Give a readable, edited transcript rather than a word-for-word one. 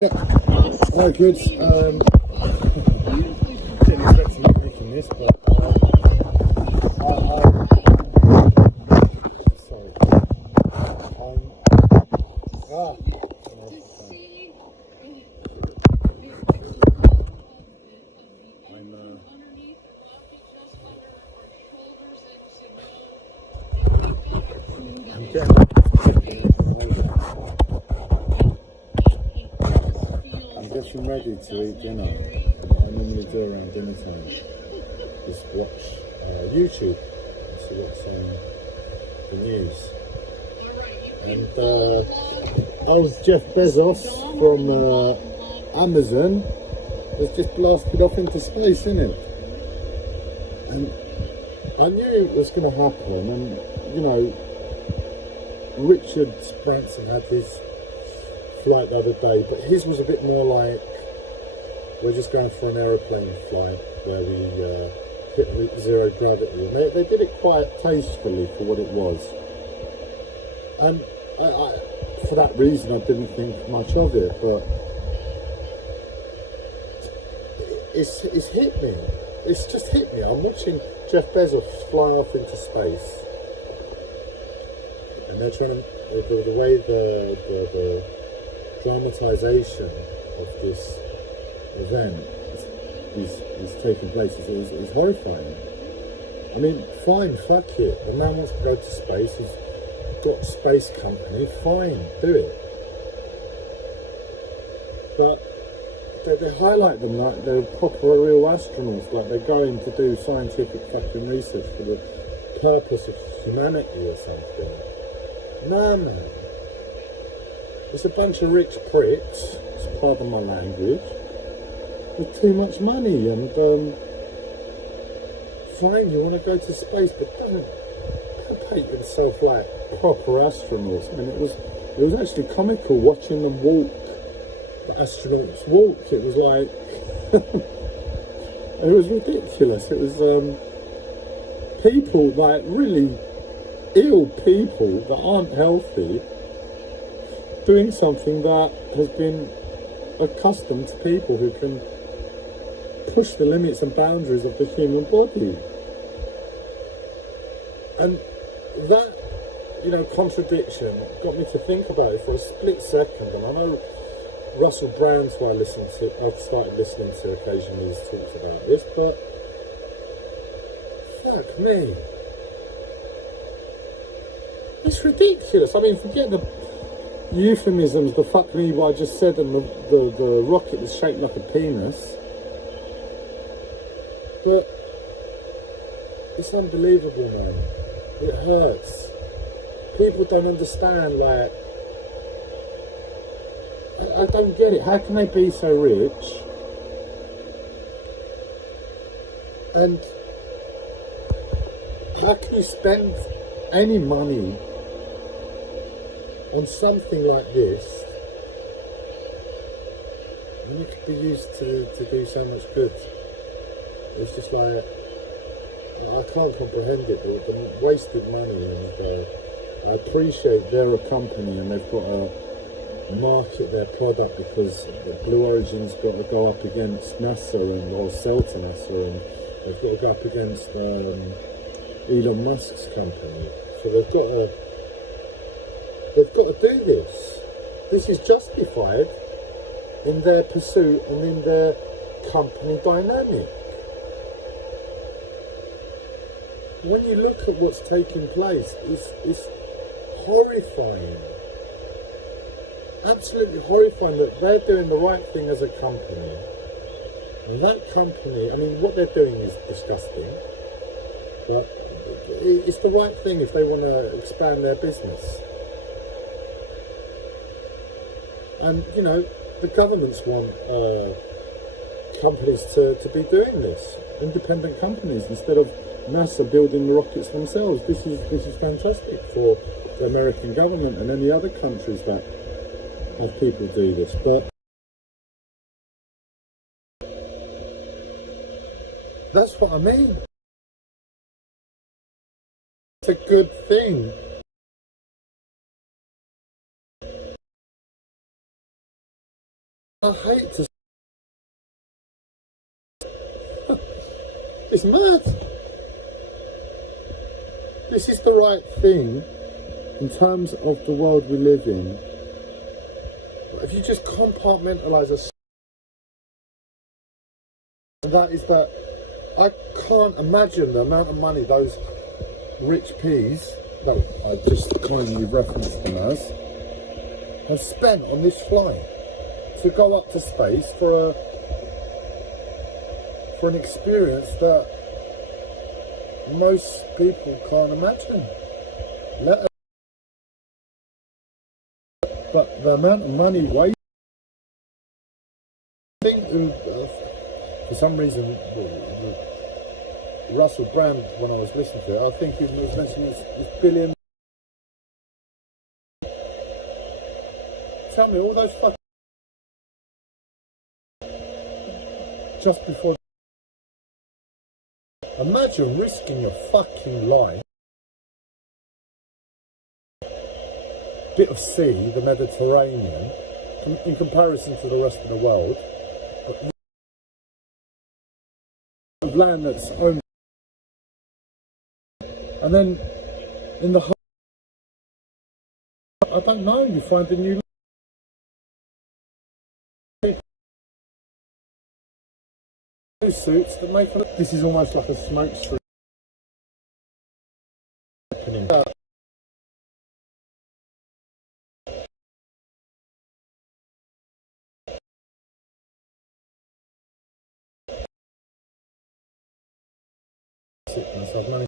Yeah. Hi kids. Didn't expect to be making this, but sorry. Ah. I'm getting ready to eat dinner. What I normally do around dinner time is watch YouTube and see what's on the news. And Jeff Bezos from Amazon has just blasted off into space, isn't it? And I knew it was going to happen, and you know, Richard Branson had his flight the other day, but his was a bit more like, we're just going for an aeroplane flight where we hit zero gravity, and they did it quite tastefully for what it was. And I, for that reason, I didn't think much of it, but it's hit me. It's just hit me. I'm watching Jeff Bezos fly off into space, and they're trying to, the way the dramatization of this event is taking place is horrifying. I mean, fine, fuck it. The man wants to go to space. He's got a space company. Fine, do it. But they highlight them like they're proper real astronauts, like they're going to do scientific fucking research for the purpose of humanity or something. Nah, man. It's a bunch of rich pricks, pardon my language, with too much money, and fine, you want to go to space, but don't paint yourself like proper astronauts. I mean, it was actually comical watching them walk. The astronauts walk. It was like it was ridiculous. It was people, like really ill people that aren't healthy, doing something that has been accustomed to people who can push the limits and boundaries of the human body. And that, you know, contradiction got me to think about it for a split second. And I know Russell Brand, who I've started listening to occasionally, has talked about this, but fuck me, it's ridiculous. I mean, forget the euphemisms, the fuck me what I just said, and the rocket was shaped like a penis. But it's unbelievable, man. It hurts. People don't understand, like, I don't get it. How can they be so rich and how can you spend any money on something like this when it could be used to do so much good? It's just like, I can't comprehend it, the wasted money. And I appreciate they're a company and they've got to market their product, because the Blue Origin's got to go up against NASA or sell to NASA, and they've got to go up against Elon Musk's company. So they've got to do this. This is justified in their pursuit and in their company dynamic. When you look at what's taking place, it's horrifying. Absolutely horrifying that they're doing the right thing as a company. And that company, I mean, what they're doing is disgusting, but it's the right thing if they want to expand their business. And, you know, the governments want companies to be doing this, independent companies, instead of NASA building the rockets themselves. This is fantastic for the American government and any other countries that have people do this. But that's what I mean. It's a good thing. I hate to. It's mad. This is the right thing in terms of the world we live in. If you just compartmentalise us, and that is that I can't imagine the amount of money those rich peas, that I just kindly referenced them as, have spent on this flight to go up to space for an experience that most people can't imagine. But the amount of money wasted, I think, for some reason, Russell Brand, when I was listening to it, I think he was mentioning this billion. Tell me, all those fucking just before. Imagine risking your fucking life. Bit of sea, the Mediterranean, in comparison to the rest of the world, but land that's owned, and then in the I don't know, you find a new suits that make it. This is almost like a smoke screen. I've managed